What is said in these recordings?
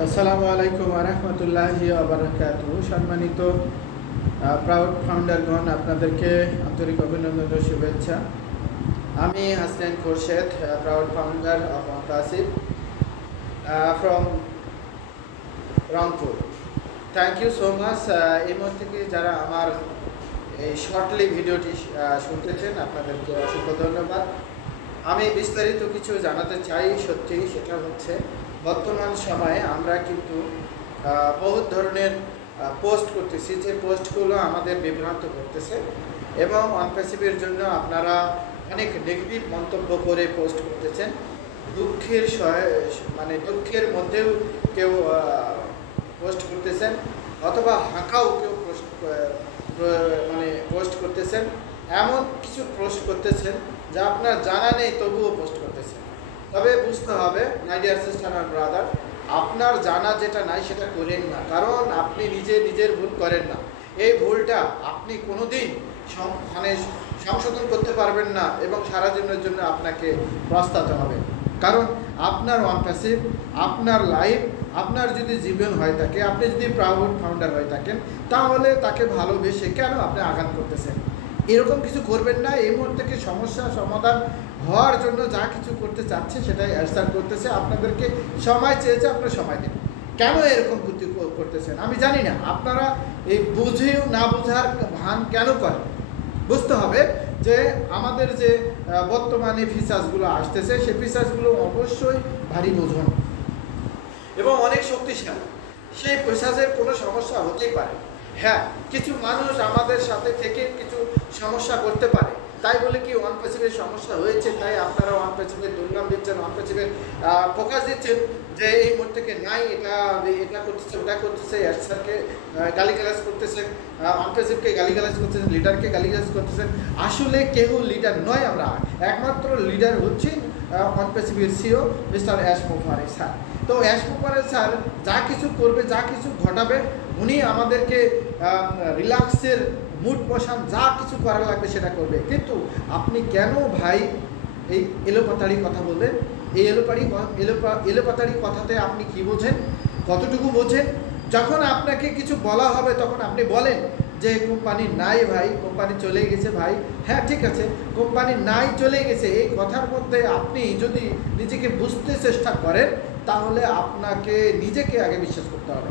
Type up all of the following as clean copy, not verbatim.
আসসালামু আলাইকুম ওয়া রাহমাতুল্লাহি ওয়া বারাকাতুহু। সম্মানিত প্রাউড ফাউন্ডারগণ, আপনাদেরকে আন্তরিক অভিনন্দন ও শুভেচ্ছা। আমি Hasnain Khorshed, proud founder of OnePassive from Rangpur. Thank you so much. এই মুহূর্তে থেকে যারা আমার এই শর্টলি ভিডিওটি শুনতেছেন, আপনাদেরকে অসংখ্য ধন্যবাদ। আমি বিস্তারিত কিছু জানাতে চাই। সত্যি সেটা হচ্ছে, বর্তমান সময়ে আমরা কিন্তু বহুত ধরনের পোস্ট করতেছি, যে পোস্টগুলো আমাদের বিভ্রান্ত করতেছে এবং ওয়ানপাসিভের জন্য আপনারা অনেক নেগেটিভ মন্তব্য করে পোস্ট করতেছেন। দুঃখের মধ্যেও কেউ পোস্ট করতেছেন, অথবা হাঁকাও কেউ পোস্ট করতেছেন। এমন কিছু পোস্ট করতেছেন যা আপনার জানা নেই, তবুও পোস্ট করতেছেন। তবে বুঝতে হবে, মাই ডিয়ার সিস্টার আর ব্রাদার, আপনার জানা যেটা নাই সেটা করেন না, কারণ আপনি নিজের ভুল করেন না। এই ভুলটা আপনি কোনোদিন সংশোধন করতে পারবেন না এবং সারা জীবনের জন্য আপনাকে পস্তাতে হবে। কারণ আপনার ওয়ানপাসিভ, আপনার লাইফ, আপনার যদি জীবন হয়ে থাকে, আপনি যদি প্রাউড ফাউন্ডার হয়ে থাকেন, তাহলে তাকে ভালোবেসে কেন আপনি আঘাত করতেছেন? এরকম কিছু করবেন না। এই মুহূর্তে সমস্যা সমাধান হওয়ার জন্য যা কিছু করতে চাচ্ছে সেটাই অ্যান্সার করতেছে। আপনাদেরকে সময় চেয়েছে, আপনারা সময় দিন। কেন এরকম বুদ্ধি করতেছেন আমি জানি না। আপনারা এই বুঝেও না বোঝার ভান কেন করেন? বুঝতে হবে যে আমাদের যে বর্তমানে ফিচার্সগুলো আসতেছে, সেই ফিচার্সগুলো অবশ্যই ভারী বোঝন এবং অনেক শক্তিশালী। সেই ফিচার্সের কোনো সমস্যা হতেই পারে। হ্যাঁ, কিছু মানুষ আমাদের সাথে থেকে কিছু সমস্যা করতে পারে, তাই বলে কি ওয়ানপাসিভের সমস্যা হয়েছে তাই আপনারা ওয়ানপাসিভের দুর্নাম দিচ্ছেন, ওয়ানপাসিভের ফোকাস দিচ্ছেন যে এই মুহূর্তে থেকে নাই, এটা করতেছে, ওটা করতেছে, স্যারকে গালিগালাজ করতেছেন, ওয়ানপাসিভকে গালিগালাজ করতেছেন, লিডারকে গালিগালাজ করতেছেন। আসলে কেউ লিডার নয়, আমরা একমাত্র লিডার হচ্ছি ওয়ানপাসিভের সিও মিস্টার অ্যাশ মুফারে স্যার। তো অ্যাশ মুফারে স্যার যা কিছু করবে, যা কিছু ঘটাবে, উনি আমাদেরকে রিল্যাক্সের মুড বসান, যা কিছু করা লাগবে সেটা করবে। কিন্তু আপনি কেন ভাই এই এলোপাতাড়ি কথা বললেন? এই এলোপাতাড়ি কথাতে আপনি কি বোঝেন, কতটুকু বোঝেন? যখন আপনাকে কিছু বলা হবে তখন আপনি বলেন যে কোম্পানি নাই ভাই, কোম্পানি চলে গেছে ভাই। হ্যাঁ, ঠিক আছে, কোম্পানি নাই, চলে গেছে। এই কথার মধ্যে আপনি যদি নিজেকে বুঝতে চেষ্টা করেন, তাহলে আপনাকে নিজেকে আগে বিশ্বাস করতে হবে।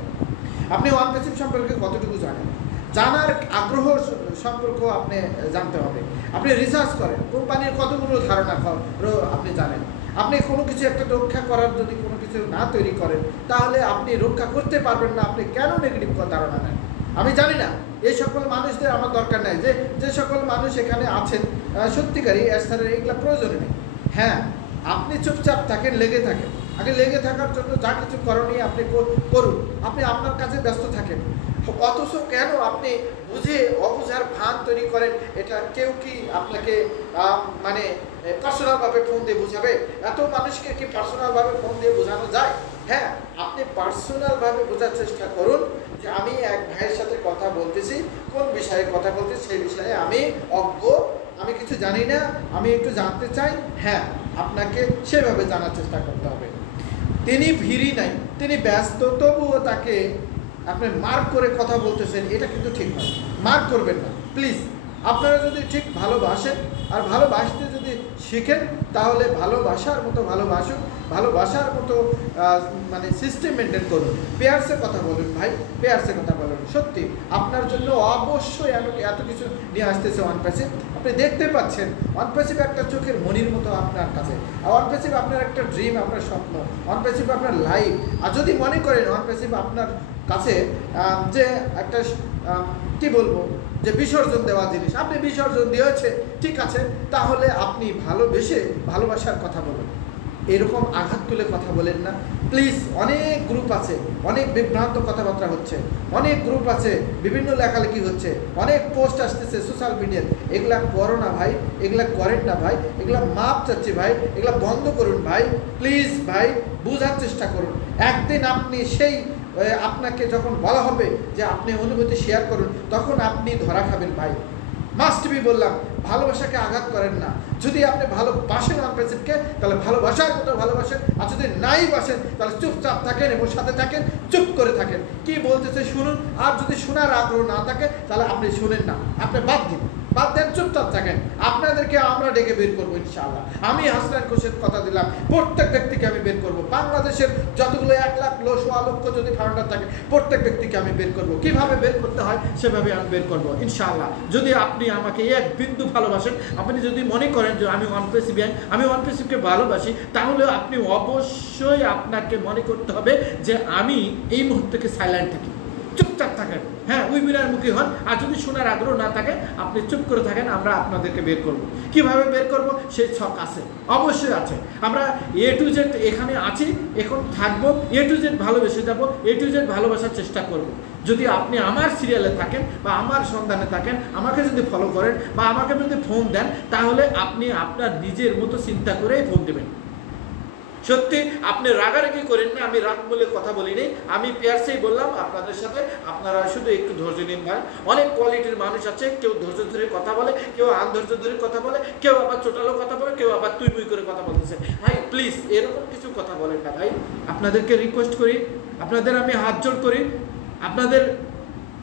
আপনি ওয়ানপাসিভ সম্পর্কে কতটুকু জানেন, জানার আগ্রহ সম্পর্ক আপনি জানতে হবে। আপনি রিসার্চ করেন, কোম্পানির কতগুলো ধারণা আপনি জানেন। আপনি কোনো কিছু একটা রক্ষা করার যদি কোনো কিছু না তৈরি করেন, তাহলে আপনি রক্ষা করতে পারবেন না। আপনি কেন নেগেটিভ ধারণা নেন আমি জানি না। এই সকল মানুষদের আমার দরকার নাই। যে সকল মানুষ এখানে আছেন সত্যিকারই স্যারের এইগুলো প্রয়োজন নেই। হ্যাঁ, আপনি চুপচাপ থাকেন, লেগে থাকেন। আগে লেগে থাকার জন্য যা কিছু করণীয় আপনি করুন, আপনি আপনার কাজে ব্যস্ত থাকেন। অথচ কেন আপনি বুঝে অবুঝার ভান তৈরি করেন? এটা কেউ কি আপনাকে পার্সোনালভাবে ফোন দিয়ে বোঝাবে? এত মানুষকে কি পার্সোনালভাবে ফোন দিয়ে বোঝানো যায়? হ্যাঁ, আপনি পার্সোনালভাবে বোঝার চেষ্টা করুন যে আমি এক ভাইয়ের সাথে কথা বলতেছি, কোন বিষয়ে কথা বলতেছি সেই বিষয়ে আমি অজ্ঞ, আমি কিছু জানি না, আমি একটু জানতে চাই। হ্যাঁ, আপনাকে সেভাবে জানার চেষ্টা করতে হবে। তিনি ভিড়ি নাই, তিনি ব্যস্ত, তবুও তাকে আপনি মার্ক করে কথা বলতেছেন, এটা কিন্তু ঠিক নয়। মার্ক করবেন না প্লিজ। আপনারা যদি ঠিক ভালোবাসেন আর ভালোবাসতে যদি শিখেন, তাহলে ভালোবাসার মতো ভালোবাসুন, ভালোবাসার মতো সিস্টেম মেনটেন করুন। পেয়ার্সে কথা বলুন ভাই, পেয়ার্সে কথা বলুন। সত্যি আপনার জন্য অবশ্যই এত কিছু নিয়ে আসতেছে ওয়ানপাসিভ। আপনি দেখতে পাচ্ছেন ওয়ানপাসিভ একটা চোখের মনির মতো আপনার কাছে। ওয়ানপাসিভ আপনার একটা ড্রিম, আপনার স্বপ্ন। ওয়ানপাসিভ আপনার লাইফ। আর যদি মনে করেন ওয়ানপাসিভ আপনার কাছে যে একটা কি বলবো, যে বিসর্জন দেওয়া জিনিস, আপনি বিসর্জন দিয়েছে, ঠিক আছে, তাহলে আপনি ভালোবেসে ভালোবাসার কথা বলুন। এরকম আঘাত তুলে কথা বলেন না প্লিজ। অনেক গ্রুপ আছে, অনেক বিভ্রান্ত কথাবার্তা হচ্ছে, অনেক গ্রুপ আছে, বিভিন্ন লেখালেখি হচ্ছে, অনেক পোস্ট আসতেছে সোশ্যাল মিডিয়ায়। এগুলা করো না ভাই, এগুলা করেন না ভাই, এগুলা মাপ চাচ্ছি ভাই, এগুলা বন্ধ করুন ভাই, প্লিজ ভাই, বোঝার চেষ্টা করুন। একদিন আপনি আপনাকে যখন বলা হবে যে আপনি অনুভূতি শেয়ার করুন, তখন আপনি ধরা খাবেন ভাই। মাস্ট বি বললাম, ভালোবাসাকে আঘাত করেন না। যদি আপনি ভালোবাসেন আনপ্রেসিভকে তাহলে ভালোবাসার মতো ভালোবাসেন, আর যদি নাই বাসেন তাহলে চুপচাপ থাকেন এবং সাথে থাকেন, চুপ করে থাকেন, কি বলতেছে শুনুন। আর যদি শোনার আগ্রহ না থাকে তাহলে আপনি শুনেন না, আপনি বাদ দিন, বাদ দেন, চুপচাপ থাকেন। আপনাদেরকে আমরা ডেকে বের করবো ইনশাআল্লাহ। আমি হাসনাইন খুরশিদ কথা দিলাম, প্রত্যেক ব্যক্তিকে আমি বের করবো। বাংলাদেশের যতগুলো 1 লাখ 1.25 লক্ষ যদি ফাউন্ডার থাকে প্রত্যেক ব্যক্তিকে আমি বের করবো। কিভাবে বের করতে হয় সেভাবে আমি বের করবো ইনশাআল্লাহ। যদি আপনি আমাকে এক বিন্দু ভালোবাসেন, আপনি যদি মনে করেন যে আমি ওয়ানপ্রেসিভকে ভালোবাসি, তাহলে আপনি অবশ্যই আপনাকে মনে করতে হবে যে আমি এই মুহূর্তে সাইলেন্ট থাকি, চুপচাপ থাকেন, হ্যাঁ উইবিনার মুখী হন। আর যদি শোনার আগ্রহ না থাকে আপনি চুপ করে থাকেন, আমরা আপনাদেরকে বের করব। কিভাবে বের করব সেই ছক আছে, অবশ্যই আছে। আমরা A to Z এখানে আছি, এখন থাকবো, A to Z ভালোবেসে যাব, A to Z ভালোবাসার চেষ্টা করব। যদি আপনি আমার সিরিয়ালে থাকেন বা আমার সন্ধানে থাকেন, আমাকে যদি ফলো করেন বা আমাকে যদি ফোন দেন, তাহলে আপনি আপনার নিজের মতো চিন্তা করেই ফোন দেবেন। সত্যি আপনি রাগারাগি করেন না, আমি রাগ বলে কথা বলিনি, আমি পেয়ারসেই বললাম আপনাদের সাথে। আপনারা শুধু একটু ধৈর্য নিন ভাই। অনেক কোয়ালিটির মানুষ আছে, কেউ ধৈর্য ধরে কথা বলে, কেউ আনধৈর্য ধরে কথা বলে, কেউ আবার চোটালো কথা বলে, কেউ আবার তুই মুই করে কথা বলতেছে। ভাই প্লিজ এরকম কিছু কথা বলেন না ভাই। আপনাদেরকে রিকোয়েস্ট করি, আপনাদের আমি হাত জোড় করি, আপনাদের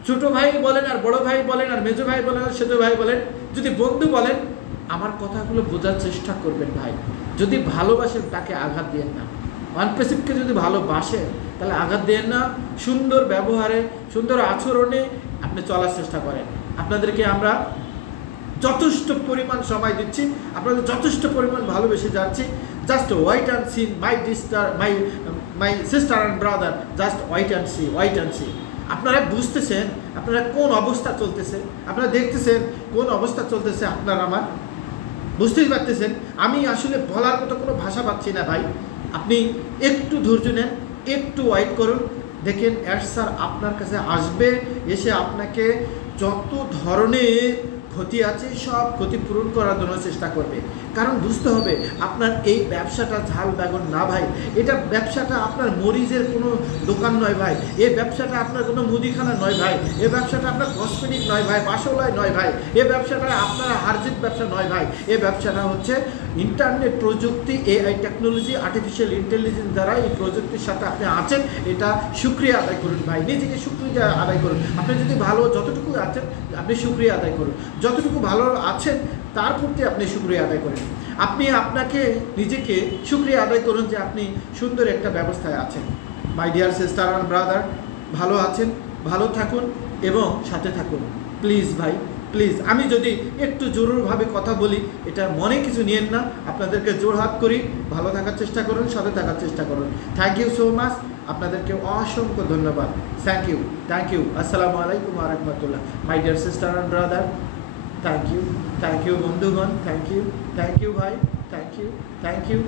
ছোট ভাই বলেন আর বড় ভাই বলেন আর মেজো ভাই বলেন আর সেজো ভাই বলেন, যদি বন্ধু বলেন, আমার কথাগুলো বোঝার চেষ্টা করবেন ভাই। যদি ভালোবাসেন তাকে আঘাত দিয়েন না। আনপ্রেসিভকে যদি ভালোবাসেন তাহলে আঘাত দিয়েন না, সুন্দর ব্যবহারে সুন্দর আচরণে আপনি চলার চেষ্টা করেন। আপনাদেরকে আমরা যথেষ্ট পরিমাণ সময় দিচ্ছি, আপনাদের যথেষ্ট পরিমাণ ভালোবেসে যাচ্ছি। Just wait and see my sister and brother, just wait and see. আপনারা বুঝতেছেন আপনারা কোন অবস্থা চলতেছে, আপনারা দেখতেছেন কোন অবস্থা চলতেছে, আপনারা আমার বুঝতেই পারতেছেন। আমি আসলে বলার মতো কোনো ভাষা পাচ্ছি না ভাই। আপনি একটু ধৈর্য নেন, একটু ওয়েট করুন, দেখেন অ্যাডসার আপনার কাছে আসবে, এসে আপনাকে যত ধরনের ক্ষতি আছে সব ক্ষতিপূরণ করার জন্য চেষ্টা করবে। কারণ বুঝতে হবে আপনার এই ব্যবসাটা ঝাল বেগুন না ভাই, এটা ব্যবসাটা আপনার মরিচের কোনো দোকান নয় ভাই, এই ব্যবসাটা আপনার কোনো মুদিখানা নয় ভাই, এই ব্যবসাটা আপনার কসমেটিক নয় ভাই, বাসলায় নয় ভাই, এই ব্যবসাটা আপনার হারজিত ব্যবসা নয় ভাই। এই ব্যবসাটা হচ্ছে ইন্টারনেট প্রযুক্তি, AI টেকনোলজি, আর্টিফিশিয়াল ইন্টেলিজেন্স দ্বারা এই প্রযুক্তির সাথে আপনি আছেন, এটা শুকরিয়া আদায় করুন ভাই, নিজেকে শুকরিয়া আদায় করুন। আপনি যদি ভালো যতটুকু আছেন আপনি শুকরিয়া আদায় করুন, যতটুকু ভালো আছেন তার প্রতি আপনি শুকরিয়া আদায় করেন। আপনি আপনাকে নিজেকে শুকরিয়া আদায় করুন যে আপনি সুন্দর একটা ব্যবস্থায় আছেন। মাই ডিয়ার সিস্টার অ্যান্ড ব্রাদার, ভালো আছেন, ভালো থাকুন এবং সাথে থাকুন প্লিজ ভাই, প্লিজ। আমি যদি একটু জোরভাবে কথা বলি এটা মনে কিছু নিয়েন না, আপনাদেরকে জোরহাত করি, ভালো থাকার চেষ্টা করুন, সাথে থাকার চেষ্টা করুন। থ্যাংক ইউ সো মাচ, আপনাদেরকে অসংখ্য ধন্যবাদ। Thank you. আসসালামু আলাইকুম ওয়া রাহমাতুল্লাহ। My dear sister and brother, thank you বন্ধুগণ, থ্যাংক ইউ ভাই, থ্যাংক ইউ।